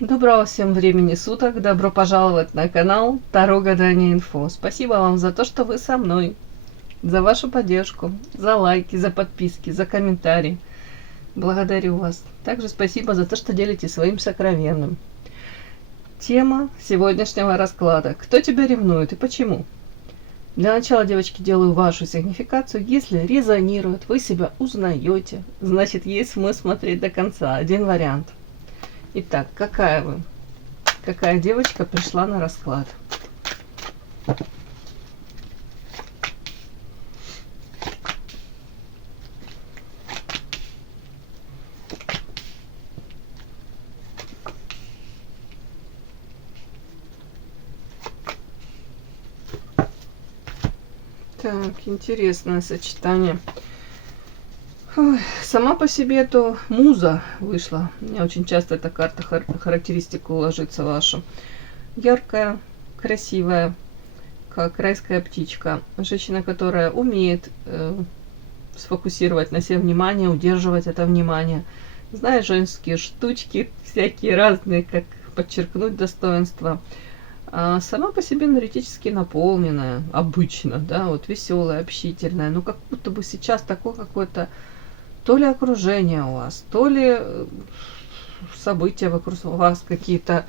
Доброго всем времени суток, добро пожаловать на канал Таро Гадание Инфо. Спасибо вам за то, что вы со мной, за вашу поддержку, за лайки, за подписки, за комментарии. Благодарю вас. Также спасибо за то, что делитесь своим сокровенным. Тема сегодняшнего расклада. Кто тебя ревнует и почему? Для начала, девочки, делаю вашу сигнификацию. Если резонирует, вы себя узнаете, значит, есть смысл смотреть до конца. Один вариант. Итак, какая вы? Какая девочка пришла на расклад? Так, интересное сочетание. Ой, сама по себе это муза вышла. У меня очень часто эта карта характеристику ложится вашу. Яркая, красивая, как райская птичка. Женщина, которая умеет сфокусировать на себе внимание, удерживать это внимание. Знает женские штучки всякие разные, как подчеркнуть достоинство. А сама по себе энергетически наполненная, обычно, да, вот веселая, общительная, ну как будто бы сейчас такое какое-то то ли окружение у вас, то ли события вокруг вас какие-то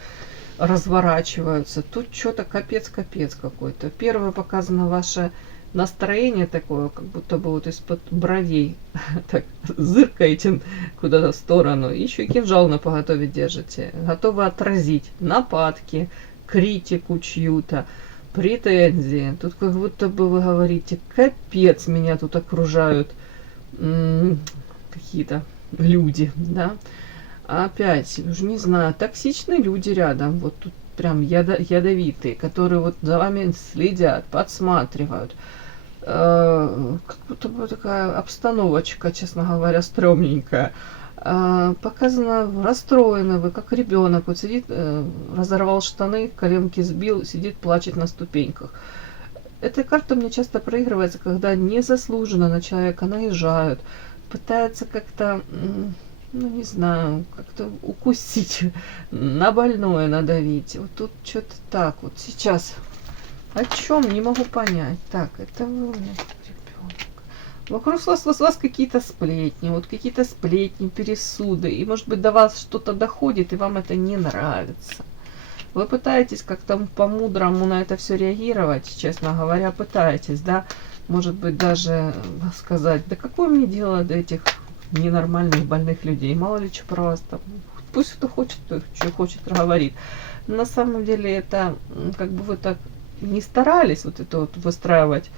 разворачиваются. Тут что-то капец-капец какой-то. Первое показано ваше настроение такое, как будто бы вот из-под бровей так зыркаете куда-то в сторону. Еще и кинжал на поготове держите. Готовы отразить нападки, критику чью-то, претензии. Тут как будто бы вы говорите, капец, меня тут окружают какие-то люди, да. Опять, уже не знаю, токсичные люди рядом, вот тут прям ядовитые, которые вот за вами следят, подсматривают. Как будто бы такая обстановочка, честно говоря, стрёмненькая. Показано, расстроены вы, как ребенок, вот сидит, разорвал штаны, коленки сбил, сидит, плачет на ступеньках. Эта карта мне часто проигрывается, когда незаслуженно на человека наезжают, пытаются как-то, ну не знаю, как-то укусить, на больное надавить. Вот тут что-то так, вот сейчас. О чем, не могу понять. Так, это вы у меня ребенок. Вокруг вас какие-то сплетни, вот какие-то сплетни, пересуды. И может быть до вас что-то доходит, и вам это не нравится. Вы пытаетесь как-то по-мудрому на это все реагировать, честно говоря, пытаетесь, да, может быть, даже сказать, да какое мне дело до этих ненормальных, больных людей, мало ли что про вас там, пусть кто хочет, кто что хочет, говорит. На самом деле это, как бы вы так не старались вот это вот выстраивать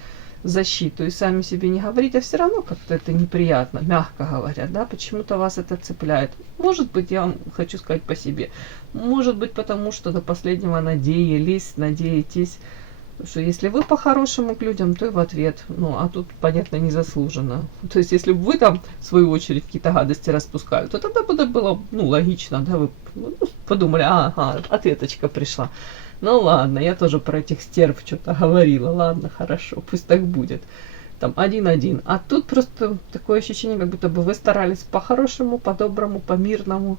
защиту и сами себе не говорить, а все равно как-то это неприятно, мягко говоря, да, почему-то вас это цепляет. Может быть, я вам хочу сказать по себе, может быть, потому что до последнего надеетесь, что если вы по-хорошему к людям, то и в ответ, ну, а тут, понятно, незаслуженно. То есть, если бы вы там, в свою очередь, какие-то гадости распускали, то тогда бы было, ну, логично, да, вы подумали, ага, ответочка пришла. Ну ладно, я тоже про этих стерв что-то говорила. Ладно, хорошо, пусть так будет. Там 1-1. А тут просто такое ощущение, как будто бы вы старались по-хорошему, по-доброму, по-мирному,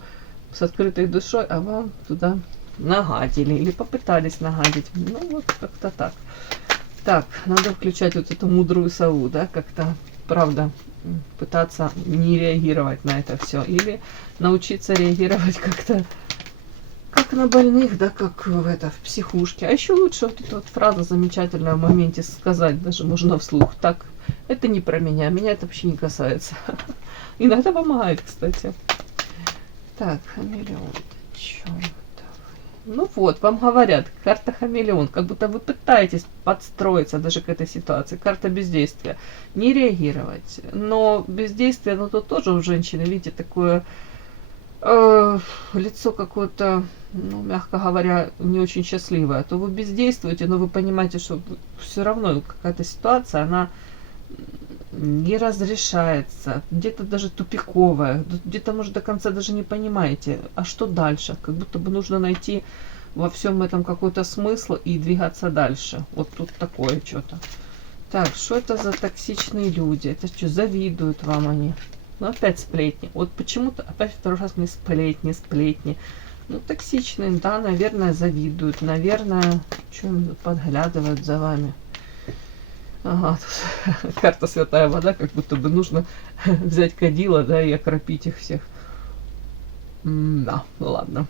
с открытой душой, а вам туда нагадили или попытались нагадить. Ну вот как-то так. Так, надо включать вот эту мудрую сову, да, как-то, правда, пытаться не реагировать на это все. Или научиться реагировать как-то как на больных, да, как в психушке. А еще лучше вот эта вот фраза замечательная в моменте сказать, даже можно вслух. Так, это не про меня это вообще не касается. Иногда помогает, кстати. Так, хамелеон, ну вот, вам говорят, карта хамелеон, как будто вы пытаетесь подстроиться даже к этой ситуации. Карта бездействия. Не реагировать. Но бездействие, ну тут тоже у женщины, видите, такое лицо какое-то, ну, мягко говоря, не очень счастливое. То вы бездействуете, но вы понимаете, что все равно какая-то ситуация, она не разрешается, где-то даже тупиковая, где-то, может, до конца даже не понимаете, а что дальше? Как будто бы нужно найти во всем этом какой-то смысл и двигаться дальше. Вот тут такое что-то. Так, что это за токсичные люди? Это что, завидуют вам они? Ну, опять сплетни. Вот почему-то опять второй раз мне сплетни. Ну, токсичные, да, наверное, завидуют, наверное, что-нибудь подглядывают за вами. Ага, тут карта Святая Вода, как будто бы нужно взять кадила, да, и окропить их всех. Да, ладно.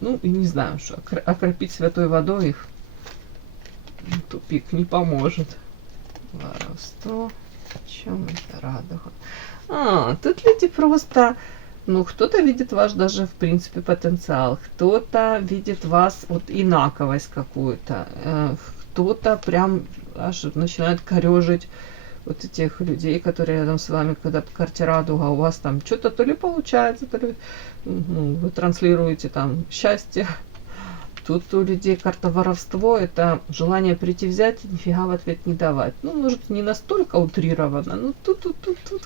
Ну, и не знаю, что окропить святой водой их тупик не поможет. Воровство. Чем это радуга? Тут люди просто... Ну, кто-то видит ваш даже, в принципе, потенциал. Кто-то видит вас вот инаковость какую-то. Кто-то прям аж начинает корежить вот этих людей, которые рядом с вами, когда по карте радуга у вас там что-то то ли получается, то ли вы транслируете там счастье. Тут у людей карта воровство, это желание прийти взять и нифига в ответ не давать. Ну, может, не настолько утрировано, но тут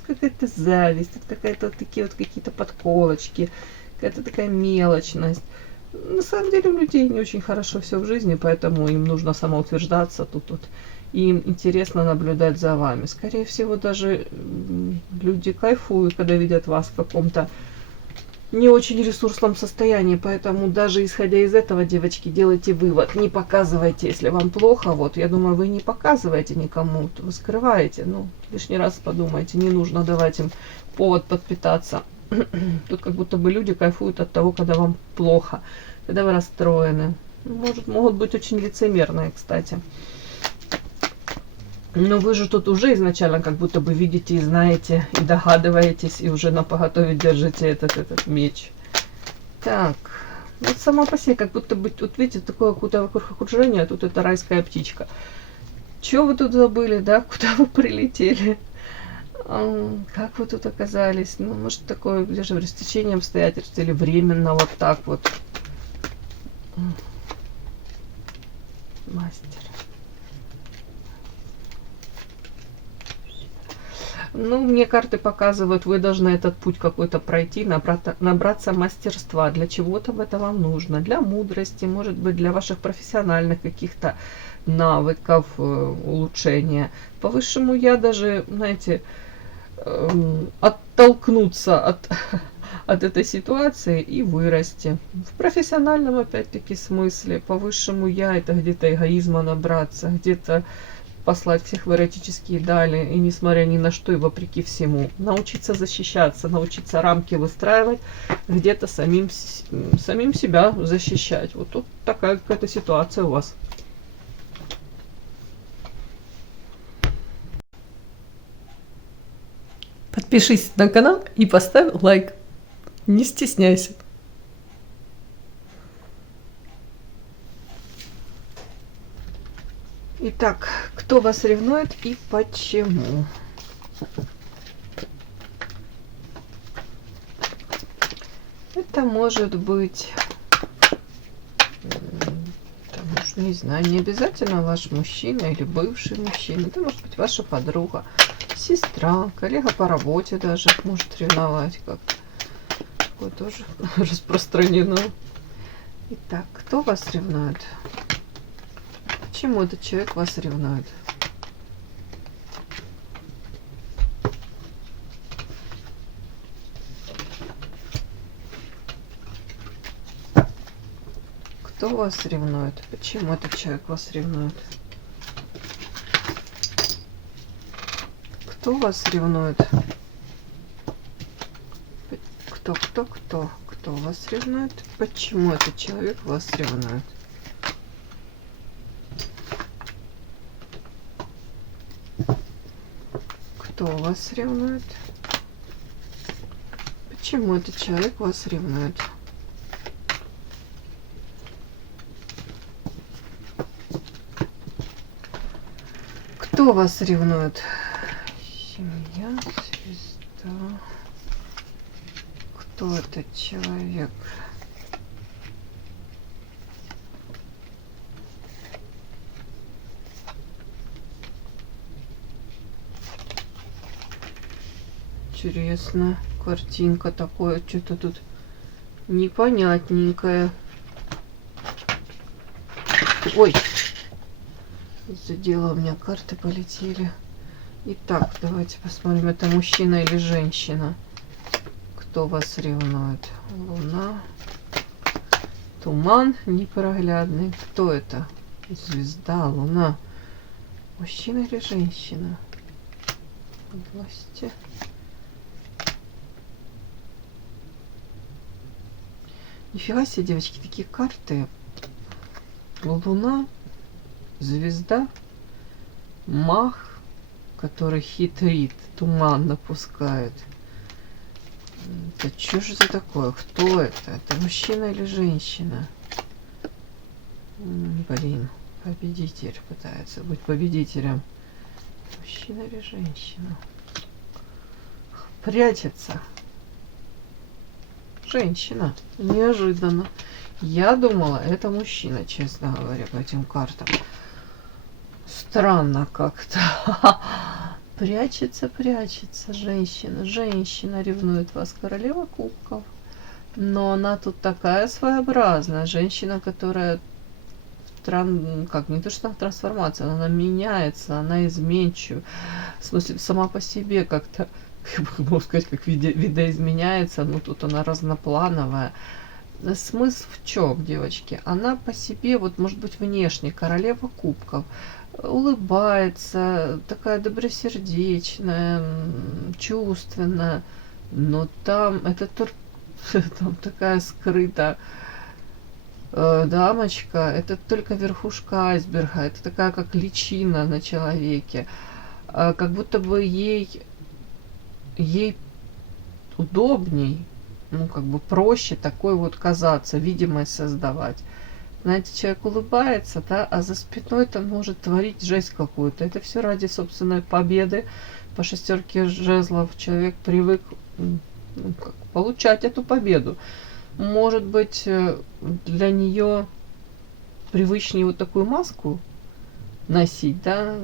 какая-то зависть, тут какая-то такие вот какие-то подколочки, какая-то такая мелочность. На самом деле у людей не очень хорошо все в жизни, поэтому им нужно самоутверждаться тут вот. И им интересно наблюдать за вами. Скорее всего, даже люди кайфуют, когда видят вас в каком-то не очень ресурсном состоянии, поэтому даже исходя из этого, девочки, делайте вывод. Не показывайте, если вам плохо. Вот, я думаю, вы не показываете никому, вы скрываете. Ну, лишний раз подумайте, не нужно давать им повод подпитаться. Тут как будто бы люди кайфуют от того, когда вам плохо, когда вы расстроены. Могут быть очень лицемерные, кстати. Но вы же тут уже изначально как будто бы видите и знаете, и догадываетесь, и уже напоготове держите этот меч. Так, вот сама по себе, как будто бы, вот видите, такое какое-то вокруг окружение, а тут это райская птичка. Чего вы тут забыли, да? Куда вы прилетели? Как вы тут оказались? Ну, может, такое, я же говорю, стечение обстоятельств или временно вот так вот. Мастер. Ну, мне карты показывают, вы должны этот путь какой-то пройти, набраться мастерства. Для чего-то это вам нужно. Для мудрости, может быть, для ваших профессиональных каких-то навыков, улучшения. По высшему я даже, знаете, оттолкнуться от этой ситуации и вырасти. В профессиональном, опять-таки, смысле. По высшему я это где-то эгоизма набраться, где-то послать всех в эротические дали, и несмотря ни на что и вопреки всему. Научиться защищаться, научиться рамки выстраивать, где-то самим себя защищать. Вот тут такая какая-то ситуация у вас. Подпишись на канал и поставь лайк. Не стесняйся. Итак, кто вас ревнует и почему? Это может быть, не знаю, не обязательно ваш мужчина или бывший мужчина. Это может быть ваша подруга, сестра, коллега по работе даже может ревновать. Такое тоже распространено. Итак, кто вас ревнует? Почему этот человек вас ревнует? Кто вас ревнует? Почему этот человек вас ревнует? Кто вас ревнует? Кто вас ревнует? Почему этот человек вас ревнует? Кто вас ревнует? Почему этот человек вас ревнует? Кто вас ревнует? Семья, звезда. Кто этот человек? Интересно, картинка такое, что-то тут непонятненькое. Ой, задела, у меня карты полетели. Итак, давайте посмотрим, это мужчина или женщина. Кто вас ревнует? Луна, Туман непроглядный. Кто это? Звезда, луна. Мужчина или женщина? Власти. Нифига себе, девочки, такие карты. Луна, звезда, маг, который хитрит, туман напускает. Это что же это такое? Кто это? Это мужчина или женщина? Блин, победитель пытается быть победителем. Мужчина или женщина? Прячется. Женщина. Неожиданно. Я думала, это мужчина, честно говоря, по этим картам. Странно как-то. Прячется, прячется женщина. Женщина ревнует вас, королева кубков. Но она тут такая своеобразная. Женщина, которая как не то что трансформация, она меняется, она изменчива. В смысле, сама по себе как-то, можно сказать, как видоизменяется, но тут она разноплановая. Смысл в чем, девочки? Она по себе, вот может быть внешне, королева кубков, улыбается, такая добросердечная, чувственная, но там это там такая скрыта дамочка, это только верхушка айсберга, это такая как личина на человеке, как будто бы ей удобней, ну как бы проще такой вот казаться, видимость создавать. Знаете, человек улыбается, да, а за спиной там может творить жесть какую-то. Это все ради собственной победы. По шестерке жезлов человек привык получать эту победу. Может быть, для нее привычнее вот такую маску носить, да,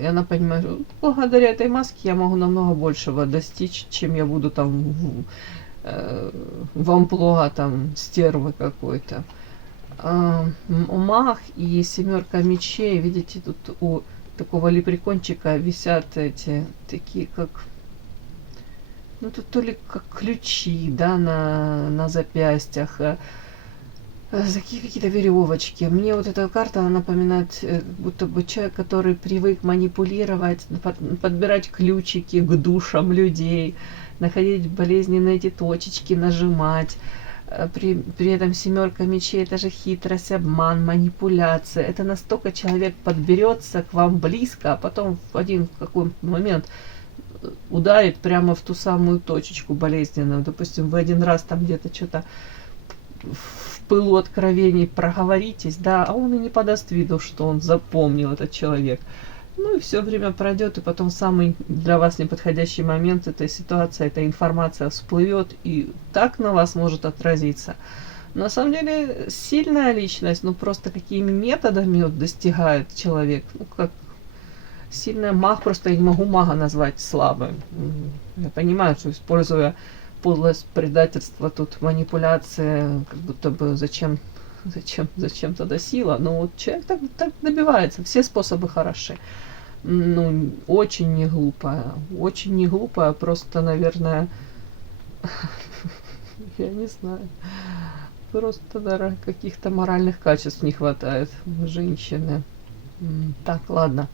и она понимает, благодаря этой маске я могу намного большего достичь, чем я буду там в амплуа там стервы какой-то. Маг и семерка мечей, видите, тут у такого лепрекончика висят эти такие как, ну тут то ли как ключи, да, на запястьях, такие какие-то веревочки. Мне вот эта карта, она напоминает, будто бы человек, который привык манипулировать, подбирать ключики к душам людей, находить болезненные эти точечки, нажимать. При этом семерка мечей — это же хитрость, обман, манипуляция. Это настолько человек подберется к вам близко, а потом в один какой-то момент ударит прямо в ту самую точечку болезненную. Допустим, вы один раз там где-то что-то в пылу откровений проговоритесь, да, а он и не подаст виду, что он запомнил, этот человек. Ну и все время пройдет, и потом самый для вас неподходящий момент этой ситуации, эта информация всплывет и так на вас может отразиться. На самом деле сильная личность, ну просто какими методами вот достигает человек, ну как сильный маг, просто я не могу мага назвать слабым. Я понимаю, что используя подлость, предательство, тут манипуляция, как будто бы зачем тогда сила, но вот человек так добивается, все способы хороши. Ну, очень не глупая, просто, наверное, я не знаю, просто, наверное, каких-то моральных качеств не хватает у женщины. Так, ладно.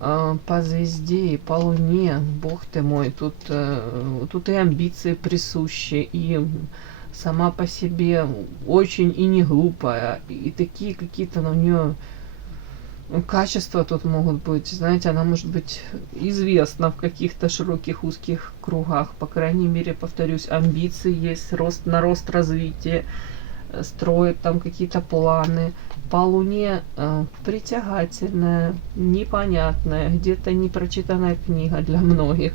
По звезде и по луне, бог ты мой, тут и амбиции присущи, и сама по себе очень и не глупая, и такие какие-то у нее качества тут могут быть, знаете, она может быть известна в каких-то широких узких кругах, по крайней мере, повторюсь, амбиции есть, рост, развитие, строит там какие-то планы. По луне притягательная, непонятная, где-то непрочитанная книга для многих.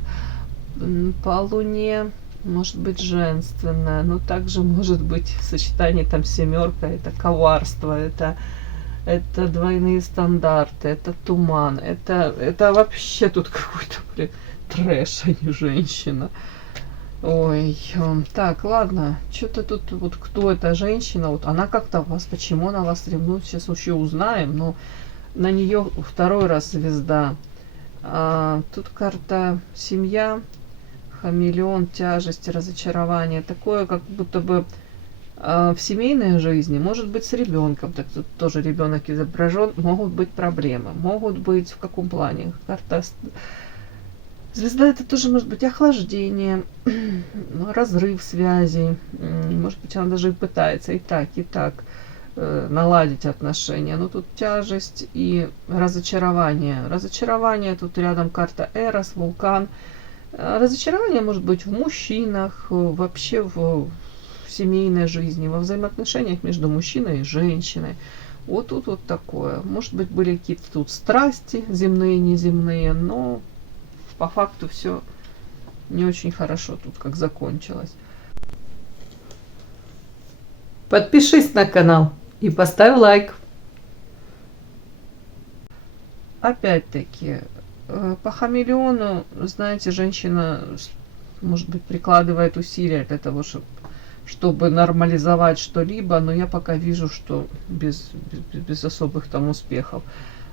По луне может быть женственная, но также может быть сочетание там семерка, это коварство, это двойные стандарты, это туман, это вообще тут какой-то трэш, а не женщина. Ой, так, ладно, что-то тут, вот кто эта женщина, вот она как-то вас, почему она вас ревнует, сейчас еще узнаем, но на нее второй раз звезда. Тут карта семья, хамелеон, тяжесть, разочарование, такое, как будто бы А в семейной жизни, может быть, с ребенком, так тут тоже ребенок изображен, могут быть проблемы. Могут быть в каком плане? Карта звезда это тоже может быть охлаждение, разрыв связей. Может быть, она даже и пытается и так наладить отношения. Но тут тяжесть и разочарование. Разочарование, тут рядом карта Эрос, вулкан. Разочарование может быть в мужчинах, вообще в семейной жизни, во взаимоотношениях между мужчиной и женщиной. Вот тут вот такое. Может быть, были какие-то тут страсти, земные, неземные, но по факту все не очень хорошо тут как закончилось. Подпишись на канал и поставь лайк. Опять-таки, по хамелеону, знаете, женщина, может быть, прикладывает усилия для того, чтобы нормализовать что-либо, но я пока вижу, что без особых там успехов.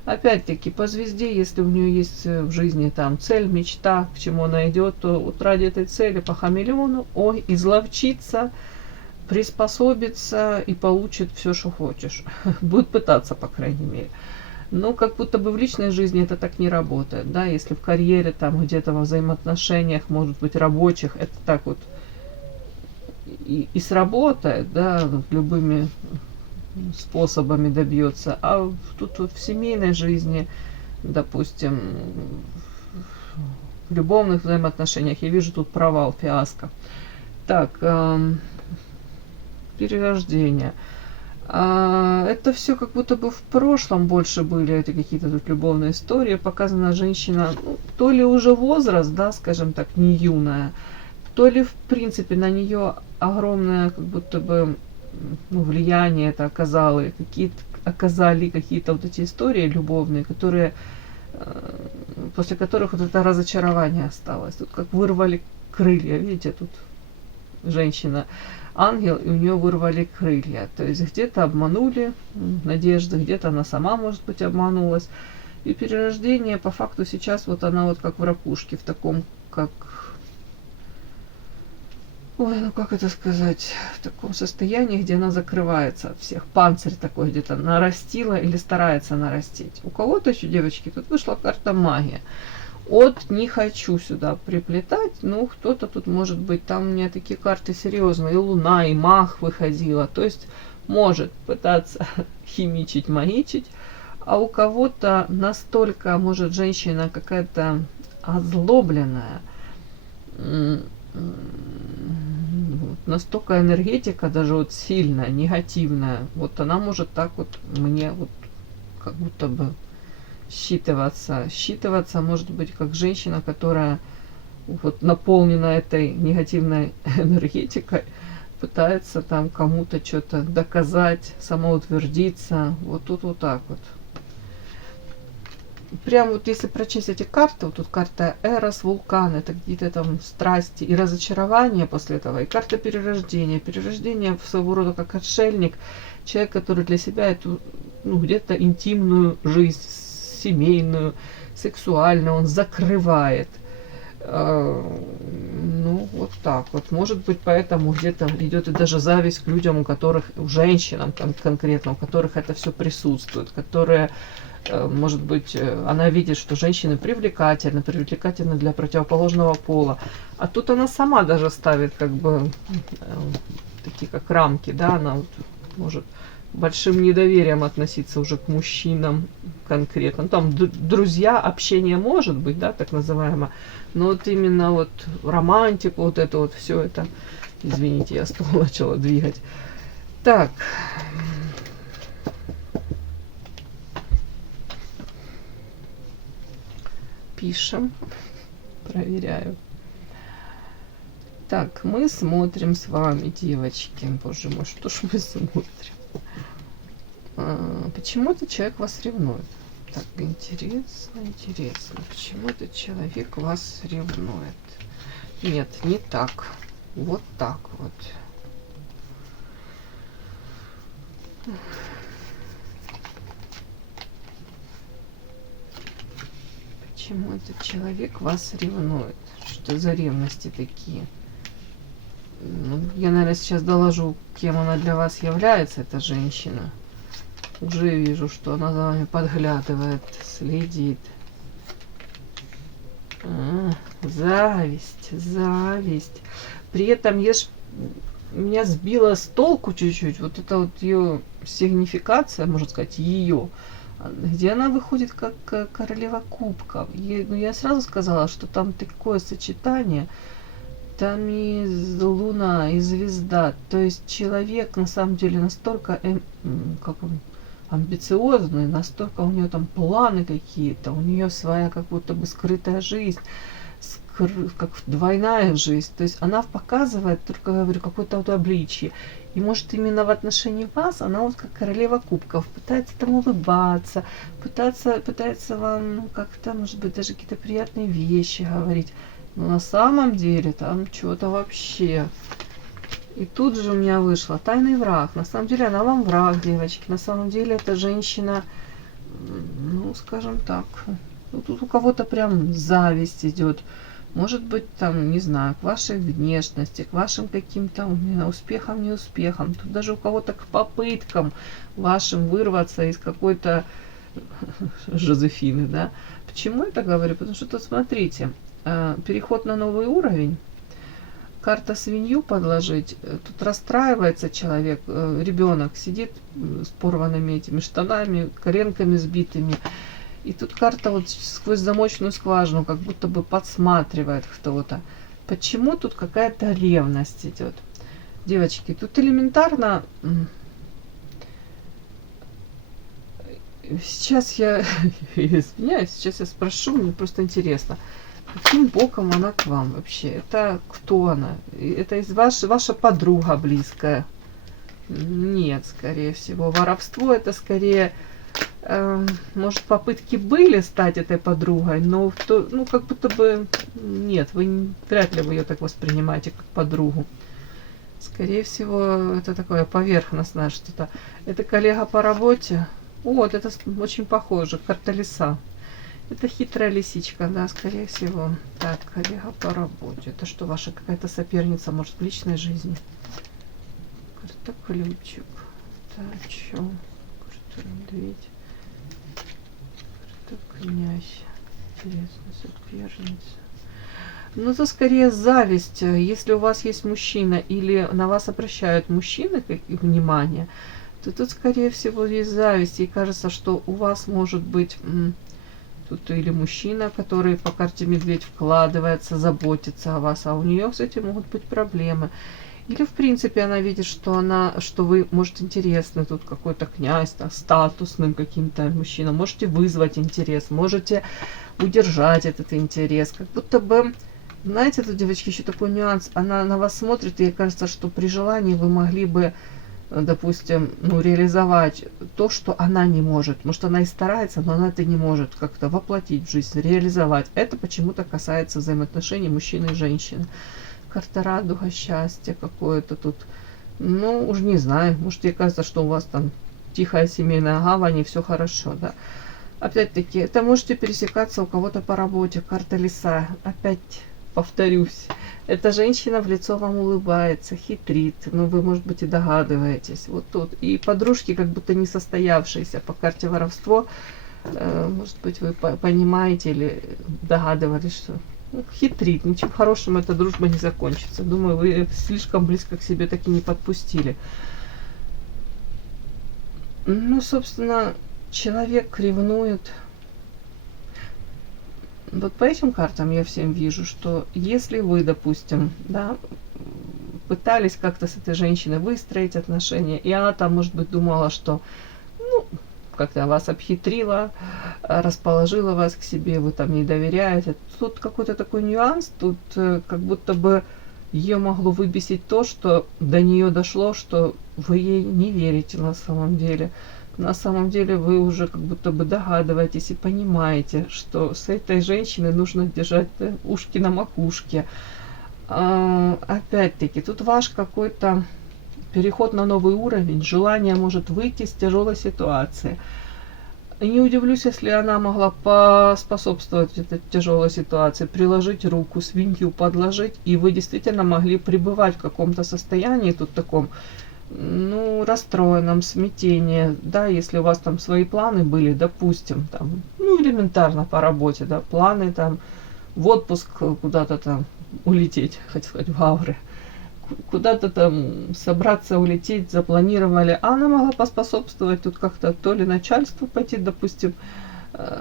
Опять-таки, по звезде, если у нее есть в жизни там цель, мечта, к чему она идет, то вот ради этой цели по хамелеону, изловчится, приспособится и получит все, что хочешь. Будет пытаться, по крайней мере. Но как будто бы в личной жизни это так не работает. Да? Если в карьере, там где-то во взаимоотношениях, может быть, рабочих, это так вот и сработает, да, любыми способами добьется. А тут вот в семейной жизни, допустим, в любовных взаимоотношениях, я вижу тут провал, фиаско. Так, перерождение. Это все как будто бы в прошлом больше были эти какие-то тут любовные истории. Показана женщина, ну, то ли уже возраст, да, скажем так, не юная, то ли в принципе на нее огромное как будто бы влияние это оказали какие-то вот эти истории любовные, которые после которых вот это разочарование осталось. Тут как вырвали крылья, видите, тут женщина ангел, и у нее вырвали крылья. То есть где-то обманули надежды, где-то она сама, может быть, обманулась. И перерождение, по факту, сейчас вот она вот как в ракушке, в таком, как... Ой, ну как это сказать? В таком состоянии, где она закрывается от всех. Панцирь такой где-то нарастила или старается нарастить. У кого-то еще, девочки, тут вышла карта магия. От не хочу сюда приплетать, ну кто-то тут может быть, там у меня такие карты серьезные, и луна, и маг выходила, то есть может пытаться химичить, магичить, а у кого-то настолько, может, женщина какая-то озлобленная, настолько энергетика даже вот сильная, негативная, вот она может так вот мне вот как будто бы считываться, может быть, как женщина, которая вот наполнена этой негативной энергетикой, пытается там кому-то что-то доказать, самоутвердиться. Вот тут вот так вот. Прям вот если прочесть эти карты, вот тут карта Эрос, вулкан, это какие-то там страсти и разочарования после этого, и карта перерождения. Перерождение своего рода как отшельник, человек, который для себя эту, ну, где-то интимную жизнь, семейную, сексуальную, он закрывает. Ну, вот так вот. Может быть, поэтому где-то идет и даже зависть к людям, у которых, у женщинам конкретно, у которых это все присутствует, которые, может быть, она видит, что женщины привлекательны для противоположного пола. А тут она сама даже ставит как бы такие как рамки, да, она вот может большим недоверием относиться уже к мужчинам конкретно. Ну, там друзья, общение может быть, да, так называемо, но вот именно вот романтику, вот это вот все это, извините, я стол начала двигать. Так. Пишем, проверяю. Так, мы смотрим с вами, девочки. Боже мой, что ж мы смотрим? Почему этот человек вас ревнует? Так, интересно. Почему этот человек вас ревнует? Нет, не так. Вот так вот. Почему этот человек вас ревнует? Что за ревности такие? Ну, я, наверное, сейчас доложу, кем она для вас является, эта женщина. Уже вижу, что она за вами подглядывает, следит. Зависть, зависть. При этом меня сбила с толку чуть-чуть. Вот это вот ее сигнификация, можно сказать, ее, где она выходит как королева кубков. Ну, я сразу сказала, что там такое сочетание. Там и луна, и звезда. То есть человек на самом деле настолько как он, амбициозный, настолько у нее там планы какие-то, у нее своя как будто бы скрытая жизнь, как двойная жизнь. То есть она показывает, только говорю, какое-то вот обличие. И может именно в отношении вас она вот как королева кубков пытается там улыбаться, пытается вам ну, как-то, может быть, даже какие-то приятные вещи говорить. Но на самом деле там что-то вообще. И тут же у меня вышло тайный враг. На самом деле она вам враг, девочки. На самом деле эта женщина, ну, скажем так, ну, тут у кого-то прям зависть идет. Может быть, там, не знаю, к вашей внешности, к вашим каким-то успехам, неуспехам. Тут даже у кого-то к попыткам вашим вырваться из какой-то Жозефины, да. Почему я это говорю? Потому что тут, смотрите, переход на новый уровень, карта свинью подложить, тут расстраивается человек, ребенок сидит с порванными этими штанами, коленками сбитыми, и тут карта вот сквозь замочную скважину как будто бы подсматривает кто-то. Почему тут какая-то ревность идет? Девочки, тут элементарно. Сейчас я извиняюсь, сейчас я спрошу, мне просто интересно. Каким боком она к вам вообще? Это кто она? Это из ваша подруга близкая? Нет, скорее всего. Воровство это скорее, может, попытки были стать этой подругой, но ну, как будто бы нет, вряд ли вы ее так воспринимаете, как подругу. Скорее всего, это такое поверхностное что-то. Это коллега по работе. Вот, это очень похоже, карта лиса. Это хитрая лисичка, да, скорее всего. Так, коллега по работе. Это что, ваша какая-то соперница, может, в личной жизни? Карта ключик. Так, чё? Карта медведь. Карта князь. Интересно, соперница. Ну, это скорее зависть. Если у вас есть мужчина или на вас обращают мужчины внимание, то тут, скорее всего, есть зависть. И кажется, что у вас может быть... Тут или мужчина, который по карте медведь вкладывается, заботится о вас, а у нее с этим могут быть проблемы. Или, в принципе, она видит, что вы, может, интересны, тут какой-то князь, да, статусным каким-то мужчина, можете вызвать интерес, можете удержать этот интерес. Как будто бы, знаете, тут, девочки, еще такой нюанс, она на вас смотрит, и ей кажется, что при желании вы могли бы, допустим, ну, реализовать то, что она не может. Может, она и старается, но она это не может как-то воплотить в жизнь, реализовать. Это почему-то касается взаимоотношений мужчины и женщины. Карта радуга, счастье какое-то тут. Ну, уж не знаю. Может, ей кажется, что у вас там тихая семейная гавань и все хорошо, да. Опять-таки, это можете пересекаться у кого-то по работе. Карта лиса. Опять повторюсь. Эта женщина в лицо вам улыбается, хитрит. Ну, вы, может быть, и догадываетесь. Вот тут. И подружки как будто не состоявшиеся по карте воровство. Может быть, вы понимаете или догадывались, что хитрит. Ничем хорошим эта дружба не закончится. Думаю, вы слишком близко к себе так и не подпустили. Ну, собственно, человек ревнует. Вот по этим картам я всем вижу, что если вы, допустим, да, пытались как-то с этой женщиной выстроить отношения, и она там, может быть, думала, что, ну, как-то вас обхитрила, расположила вас к себе, вы там не доверяете. Тут какой-то такой нюанс, тут как будто бы ее могло выбесить то, что до нее дошло, что вы ей не верите на самом деле. На самом деле вы уже как будто бы догадываетесь и понимаете, что с этой женщиной нужно держать ушки на макушке. Опять-таки, тут ваш какой-то переход на новый уровень, желание может выйти из тяжелой ситуации. не удивлюсь, если она могла поспособствовать этой тяжелой ситуации, приложить руку, свинью подложить, и вы действительно могли пребывать в каком-то состоянии, тут таком, ну, расстроенном, смятении, да, если у вас там свои планы были, допустим, там, ну, элементарно по работе, да, планы там в отпуск куда-то там улететь, хотел сказать, в Гавры, куда-то там собраться, улететь, запланировали, а она могла поспособствовать тут как-то, то ли начальству пойти, допустим,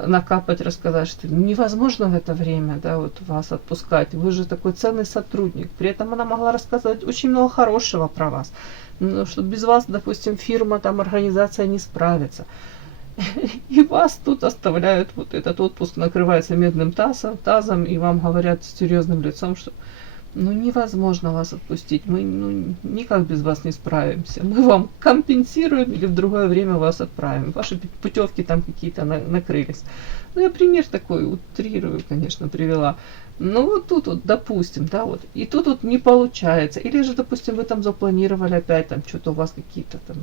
накапать, рассказать, что невозможно в это время, да, вот вас отпускать, вы же такой ценный сотрудник. При этом она могла рассказать очень много хорошего про вас, ну, что без вас, допустим, фирма, там, организация не справится. И вас тут оставляют, вот этот отпуск накрывается медным тазом, и вам говорят с серьезным лицом, что ну невозможно вас отпустить, мы ну, никак без вас не справимся. Мы вам компенсируем или в другое время вас отправим. Ваши путевки там какие-то накрылись. Ну, я пример такой, утрирую, конечно, привела. Ну, вот тут вот, допустим, да, вот. И тут вот не получается. Или же, допустим, вы там запланировали опять там, что-то у вас какие-то там,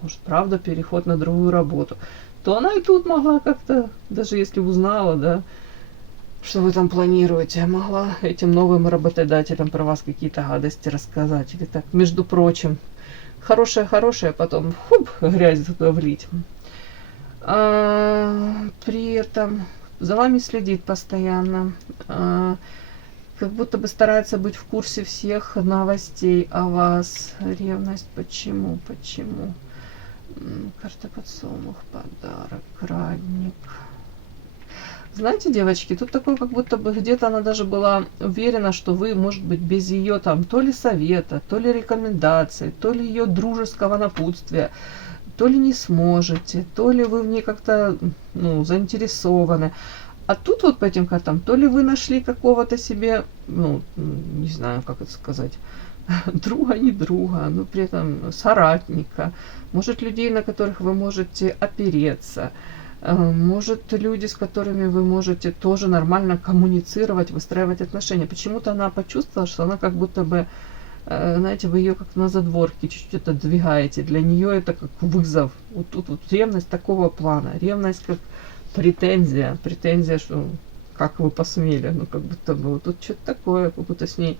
может, правда, переход на другую работу. То она и тут могла как-то, даже если узнала, да, что вы там планируете, могла этим новым работодателям про вас какие-то гадости рассказать. Или так, между прочим, хорошее, потом хуп, грязь туда влить. При этом за вами следит постоянно. Как будто бы старается быть в курсе всех новостей о вас. Ревность. Почему? Карта подсолнух, подарок, крадник. Знаете, девочки, тут такое, как будто бы где-то она даже была уверена, что вы, может быть, без ее там то ли совета, то ли рекомендаций, то ли ее дружеского напутствия, то ли не сможете, то ли вы в ней как-то, ну, заинтересованы. А тут вот по этим картам, то ли вы нашли какого-то себе, ну, не знаю, как это сказать, друга, не друга, но при этом соратника, может, людей, на которых вы можете опереться, может, люди, с которыми вы можете тоже нормально коммуницировать, выстраивать отношения. Почему-то она почувствовала, что она как будто бы, знаете, вы ее как на задворке чуть-чуть отодвигаете. Для нее это как вызов. Вот тут вот ревность такого плана. Ревность как претензия, что как вы посмели. Ну, как будто бы вот тут что-то такое, как будто с ней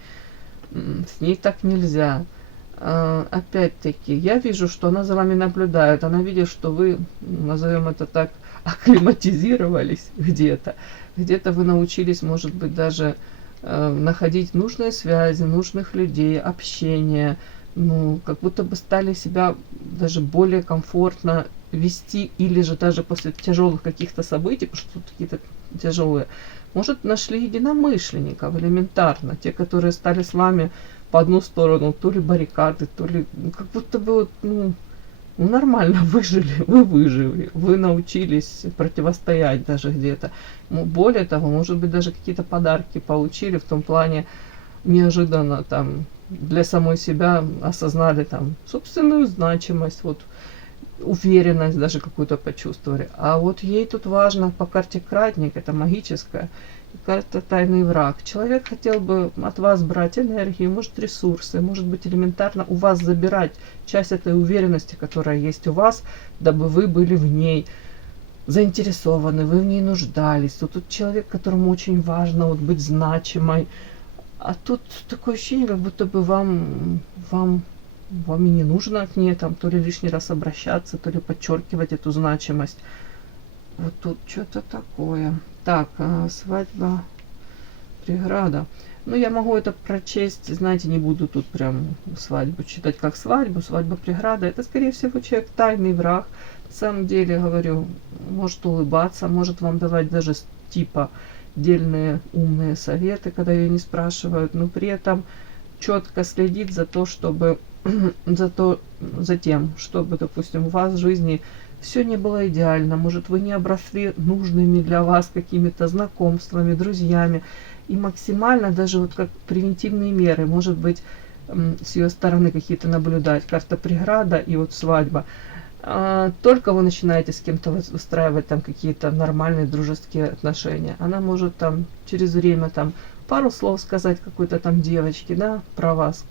так нельзя. Опять-таки, я вижу, что она за вами наблюдает. Она видит, что вы, назовем это так, акклиматизировались где-то. Где-то вы научились, может быть, даже находить нужные связи, нужных людей, общение. Ну, как будто бы стали себя даже более комфортно вести, или же даже после тяжелых каких-то событий, потому что тут какие-то тяжелые, может, нашли единомышленников элементарно, те, которые стали с вами по одну сторону, то ли баррикады, то ли, ну, как будто бы вот, ну, нормально выжили, вы научились противостоять даже где-то. Ну, более того, может быть, даже какие-то подарки получили в том плане, неожиданно там для самой себя осознали там собственную значимость, вот уверенность даже какую-то почувствовали. А вот ей тут важно по карте кратник, это магическая, карта тайный враг. Человек хотел бы от вас брать энергию, может ресурсы, может быть элементарно у вас забирать часть этой уверенности, которая есть у вас, дабы вы были в ней заинтересованы, вы в ней нуждались. Тут человек, которому очень важно вот быть значимой. А тут такое ощущение, как будто бы вам и не нужно к ней там то ли лишний раз обращаться, то ли подчеркивать эту значимость. Вот тут что-то такое. Так, свадьба, преграда. Ну, я могу это прочесть, знаете, не буду тут прям свадьбу читать как свадьбу, свадьба, преграда. Это, скорее всего, человек тайный враг. На самом деле, говорю, может улыбаться, может вам давать даже типа дельные умные советы, когда ее не спрашивают, но при этом четко следит за то, чтобы за тем, чтобы, допустим, у вас в жизни все не было идеально, может, вы не обросли нужными для вас какими-то знакомствами, друзьями, и максимально даже вот как превентивные меры, может быть, с ее стороны какие-то наблюдать, карта преграда и вот свадьба. Только вы начинаете с кем-то выстраивать там какие-то нормальные дружеские отношения, она может там через время там пару слов сказать какой-то там девочке, да, про вас,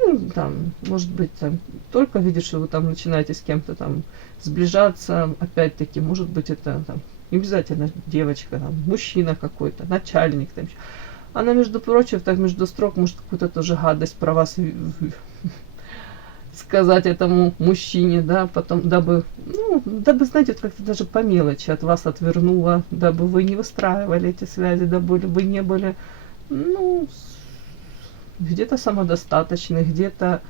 Ну, там, может быть, там, только видишь, что вы там начинаете с кем-то там сближаться, опять-таки, может быть, это там, не обязательно девочка, там, мужчина какой-то, начальник, там, она, между прочим, так между строк может какую-то тоже гадость про вас сказать этому мужчине, да, потом, дабы, ну, дабы, знаете, вот как-то даже по мелочи от вас отвернула, дабы вы не выстраивали эти связи, дабы вы не были, ну, где-то самодостаточны, где-то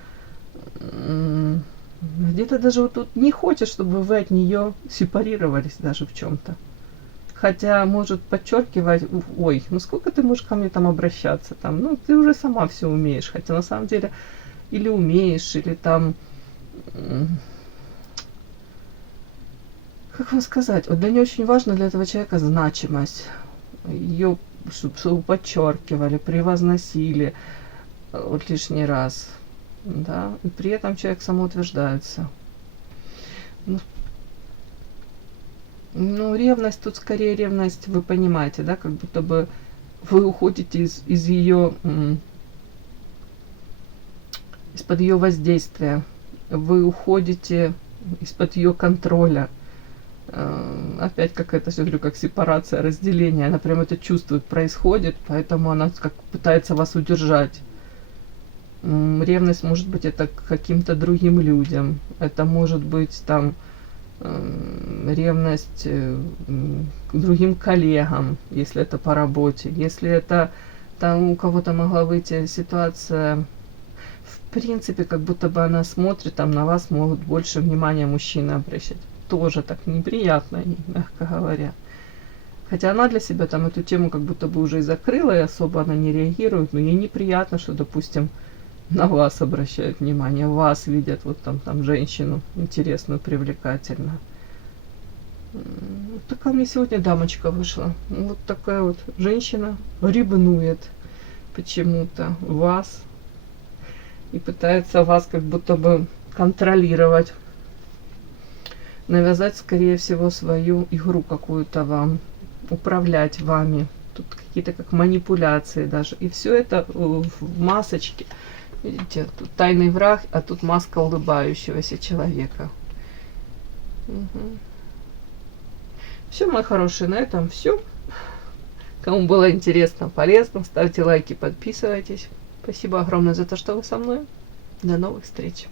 где-то даже вот тут не хочет, чтобы вы от нее сепарировались даже в чем-то. Хотя может подчеркивать, ой, ну сколько ты можешь ко мне там обращаться, там, ну ты уже сама все умеешь, хотя на самом деле или умеешь, или там, как вам сказать, вот для нее очень важно, для этого человека значимость, ее, чтобы подчеркивали, превозносили вот лишний раз, да, и при этом человек самоутверждается. Ну, ревность, тут скорее ревность, вы понимаете, да, как будто бы вы уходите из ее, из-под ее воздействия, вы уходите из-под ее контроля. Опять какая-то, я говорю, как сепарация, разделение, она прям это чувствует, происходит, поэтому она как пытается вас удержать. Ревность может быть это к каким-то другим людям, это может быть там ревность к другим коллегам, если это по работе, если это там у кого-то могла выйти ситуация, в принципе, как будто бы она смотрит, там на вас могут больше внимания мужчины обращать. Тоже так неприятно, мягко говоря. Хотя она для себя там эту тему как будто бы уже и закрыла, и особо она не реагирует, но ей неприятно, что, допустим, на вас обращают внимание, вас видят, вот там женщину интересную, привлекательную. Вот такая мне сегодня дамочка вышла. Вот такая вот женщина ревнует почему-то вас и пытается вас как будто бы контролировать, навязать, скорее всего, свою игру какую-то вам, управлять вами. Тут какие-то как манипуляции даже. И все это в масочке. Видите, тут тайный враг, а тут маска улыбающегося человека. Угу. Все, мои хорошие, на этом все. Кому было интересно, полезно, ставьте лайки, подписывайтесь. Спасибо огромное за то, что вы со мной. До новых встреч.